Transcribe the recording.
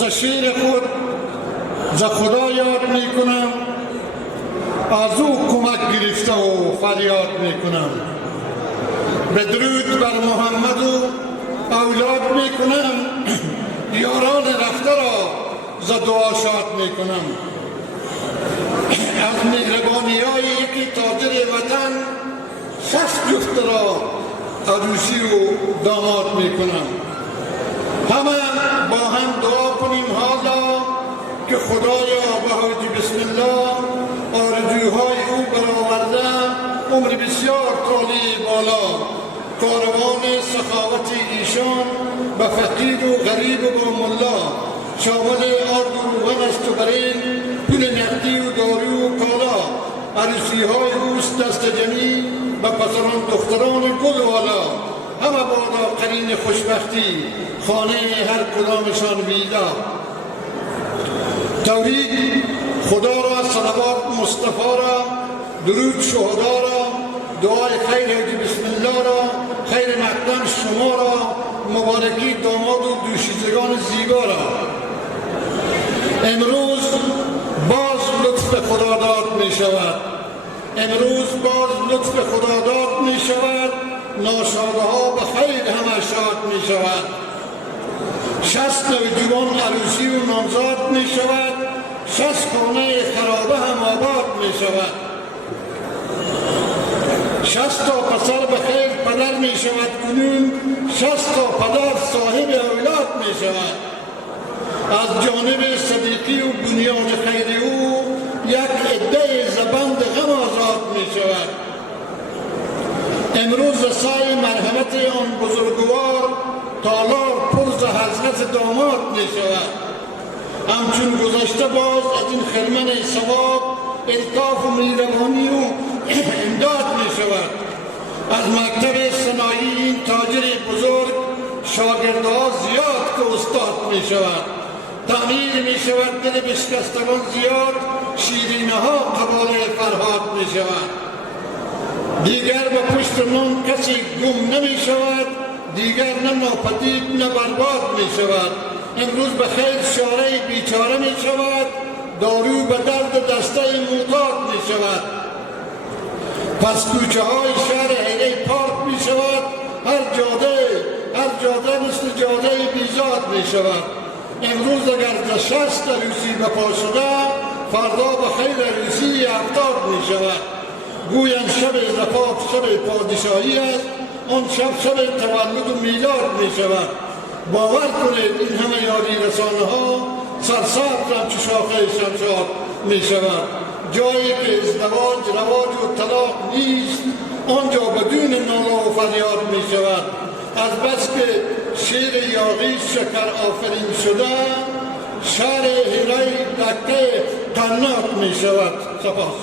ز شیر خود ز خدا یاد می کنم، از او کمک گرفته و فریاد می کنم. به درود بر محمد و اولاد می کنم، یاران رفته را ز دعا شاد می کنم. از مهربانی های یکی تاجر وطن 60 جفت را عروسی و داماد می کنم. همه با هم دعا کنیم حالا که خدایا به حاج بسم الله آرزوهای او برآورده عمر بسیار طالی بالا، کاروان سخاوت ایشان به فقیر و غریب و با ملا شامل آرد و روغن است و برین پول نقدی و دارو و کالا. عروسی های اوست دست جمی به پسران دختران گل والا. همه بادا قرین خوشبختی خانه هر کدامشان ویلا. توحید خدا را، صلوات مصطفی را، درود شهدا را، دعای خیر حاج بسم الله را، خیر مقدم شما را، مبارکی داماد و دوشیزگان زیبا را. امروز باز لطف خداداد می شود، امروز باز لطف خداداد می شود. ناشاده ها به خیر همه شاد می شود. 60 نوجوان عروسی و نامزاد می شود. 60 خانه خرابه هم آباد می شود. 60 تا پسر به خیر پدر می شود کنون. 60 تا پدر صاحب اولاد می شود. از جانب صدیقی و بنیان خیر او یک عده زبند غم آزاد می شود. امروز سای مرحمت آن بزرگوار تالار پرز حضرت داماد می شود. همچون گذشته باز از این خرمن ثواب الطاف و مهربانی و امداد می شود. از مکتب صنایع این تاجر بزرگ شاگردها زیاد که استاد می شود. تعمیر می شود دل بشکستگان زیاد، شیرینه ها قبال فرهاد می شود. دیگر به پشت نام کسی گم نمی شود، دیگر نه ناپدید نه برباد می شود. امروز به خیر شاره بیچاره می شود، دارو به درد دسته معتاد می شود. پس کوچه های شهر حیره پارک می شود، هر جاده مثل جاده بیزاد می شود. امروز اگر 60 عروسی بپا شده، فردا به خیر عروسی 70 می شود. گویند شب زفاف شب پادشاهی است، آن شب تولد و میلاد می شود. باور کنید این همه یاری رسانه ها سرسبز همچو شاخه شمشاد می شود. جایی که ازدواج رواج و طلاق نیست، آنجا بدون ناله و فریاد می شود. از بس که شیر یاغی شکر آفرین شده، شهر حیره دکه قنات می شود. سپاس.